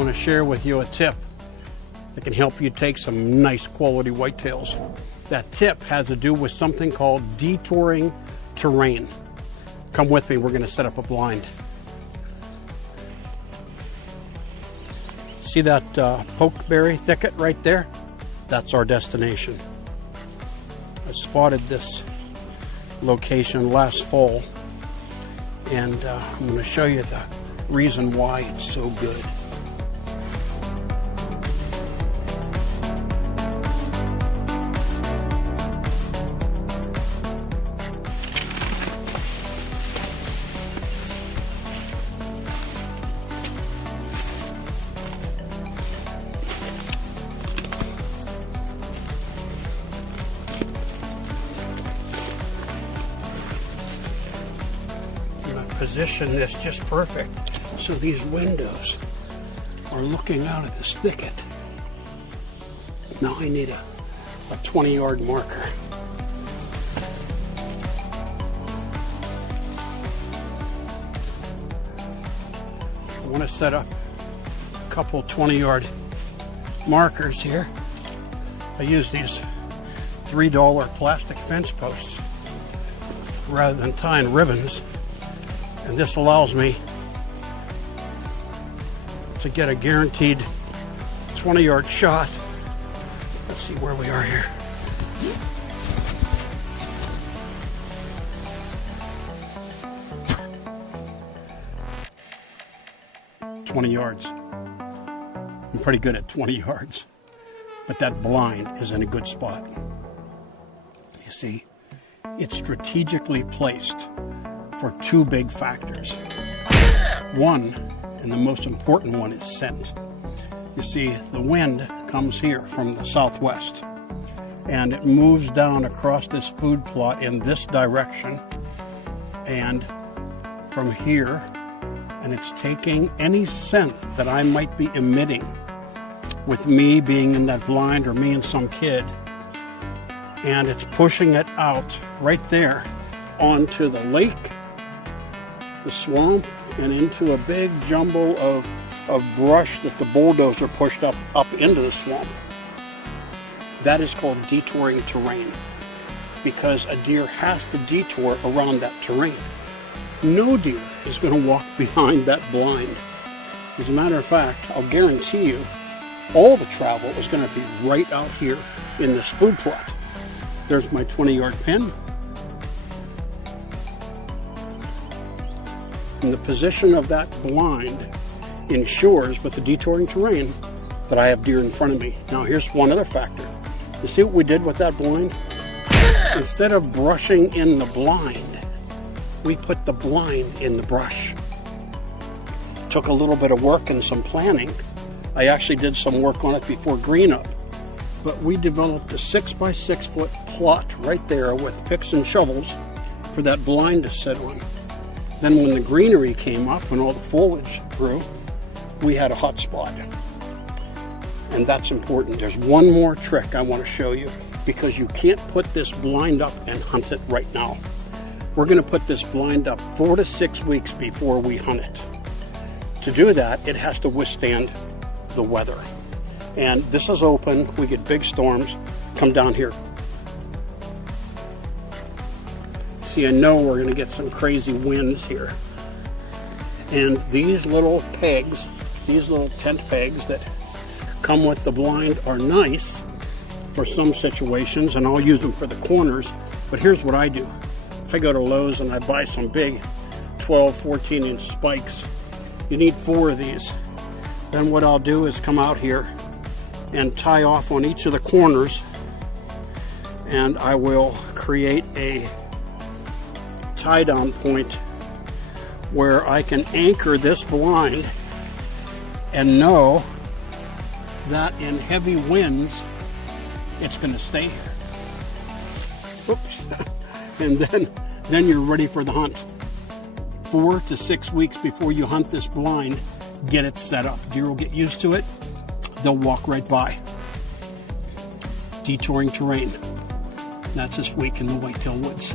want to share with you a tip that can help you take some nice quality whitetails. That tip has to do with something called detouring terrain. Come with me, we're going to set up a blind. See that pokeberry thicket right there? That's our destination. I spotted this location last fall, and I'm going to show you the reason why it's so good. Position this just perfect so these windows are looking out at this thicket. Now I need a 20-yard marker. I want to set up a couple 20-yard markers here. I use these $3 plastic fence posts rather than tying ribbons. And this allows me to get a guaranteed 20-yard shot. Let's see where we are here. $20 yards. I'm pretty good at 20 yards, but that blind is in a good spot. You see, it's strategically placed for two big factors. One, and the most important one, is scent. You see, the wind comes here from the southwest, and it moves down across this food plot in this direction, and from here, and it's taking any scent that I might be emitting with me being in that blind or me and some kid, and it's pushing it out right there onto the lake, the swamp, and into a big jumble of brush that the bulldozer pushed up into the swamp. That is called detouring terrain, because a deer has to detour around that terrain. No deer is going to walk behind that blind. As a matter of fact, I'll guarantee you all the travel is going to be right out here in this food plot. There's my 20-yard pin. And the position of that blind ensures, with the detouring terrain, that I have deer in front of me. Now here's one other factor. You see what we did with that blind? Instead of brushing in the blind, we put the blind in the brush. Took a little bit of work and some planning. I actually did some work on it before green up. But we developed a 6x6 foot plot right there with picks and shovels for that blind to sit on. Then when the greenery came up, when all the foliage grew, we had a hot spot. And that's important. There's one more trick I want to show you, because you can't put this blind up and hunt it right now. We're going to put this blind up 4 to 6 weeks before we hunt it. To do that, it has to withstand the weather. And this is open. We get big storms. Come down here. See, I know we're going to get some crazy winds here. And these little pegs, these little tent pegs that come with the blind are nice for some situations, and I'll use them for the corners. But here's what I do. I go to Lowe's and I buy some big 12, 14-inch spikes. You need 4 of these. Then what I'll do is come out here and tie off on each of the corners, and I will create a tie down point where I can anchor this blind and know that in heavy winds it's going to stay here. Oops. And then you're ready for the hunt. 4 to 6 weeks before you hunt this blind, get it set up. Deer will get used to it. They'll walk right by. Detouring terrain. That's this week in the whitetail woods.